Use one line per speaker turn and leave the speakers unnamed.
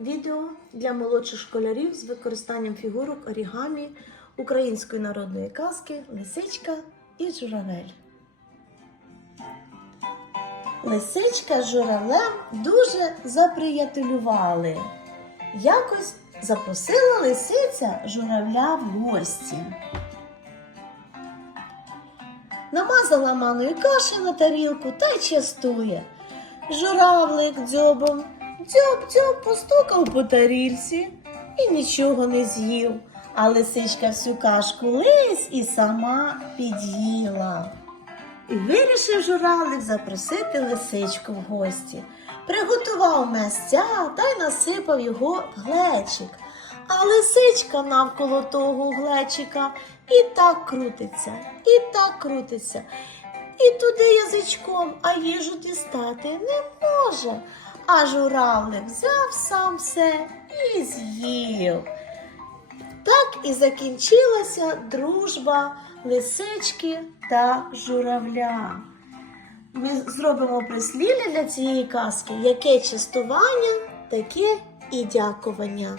відео для молодших школярів з використанням фігурок орігамі української народної казки Лисичка і журавель. Лисичка з журавлем дуже заприятелювали. Якось запросила лисиця журавля в гості. Намазала маною каші на тарілку та й частує. Журавлик дзьобом дзьоб-дзьоб постукав по тарільці і нічого не з'їв. А лисичка всю кашку лись і сама під'їла. І вирішив журавлик запросити лисичку в гості. Приготував місця та й насипав його глечик. А лисичка навколо того глечика і так крутиться, і так крутиться. І туди язичком, а їжу дістати не може. А журавлик взяв сам все і з'їв. Так і закінчилася дружба лисички та журавля. Ми зробимо прислів'я для цієї казки, яке частування, таке і дякування.